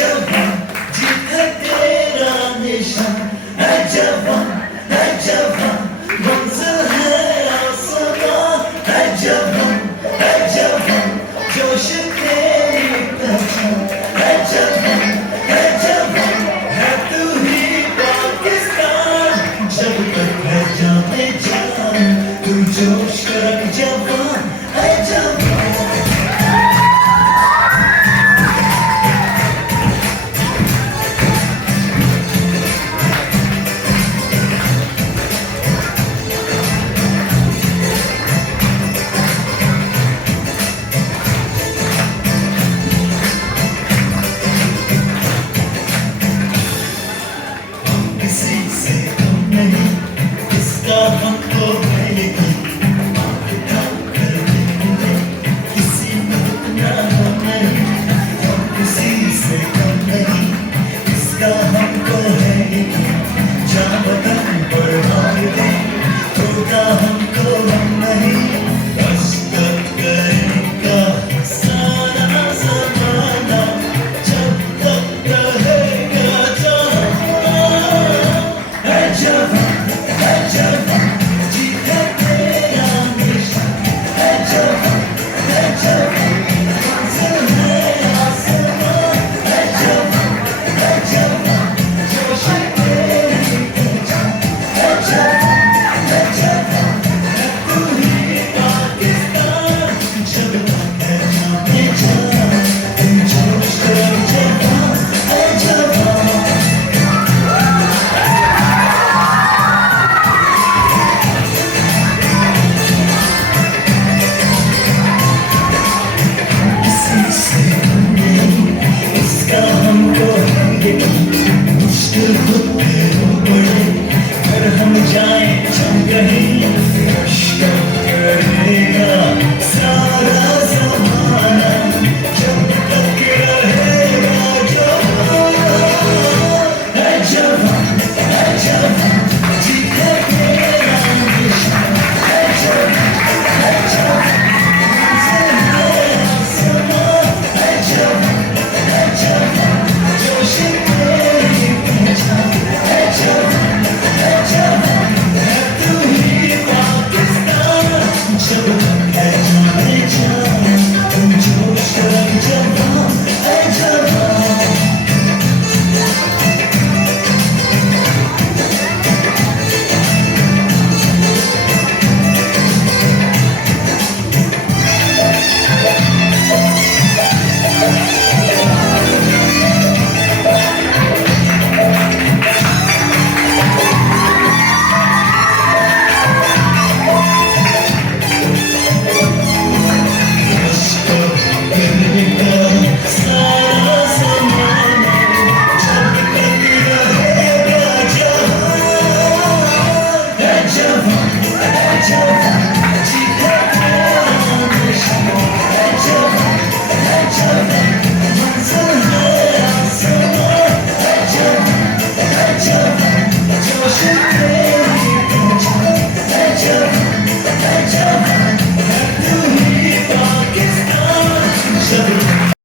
जवान जीत है तेरा निशान है जवान मंजिल है आसमां है जवान जोश तेरी पहचान है जवान है तू ही पाकिस्तान जब तक है जाने जान तू जोश कर जवान है जवान किसी से कम नहीं इसका हमको है यकीन आँख ढक कर देंगे किसी में उतना हम नहीं हम किसी से कम नहीं इसका हमको है यकीन जान बदन पर मार दे होगा हमको हम नहीं दस्तक करेगा सारा ज़माना जब तक रहेगा जवान जीत है तेरा निशान है जवान मंजिल है आसमां है जवान जोश तेरी पहचान है जवान तू ही पाकिस्तान जब तक है जाने जान तू जोश कर जवान है जवान किसी से नहीं इसका हमको है यकीन मुश्किल खुद पे हो पड़े पर हम जाएं जम कहीं मुश्किल करेगा सारा ज़माना जब तक रहेगा जवान जीत है तेरा निशान है जवान जोश तेरी पहचान है जवान तू ही पाकिस्तान जब तक है जाने जान तुम जोश कर जवान है जवान Jump,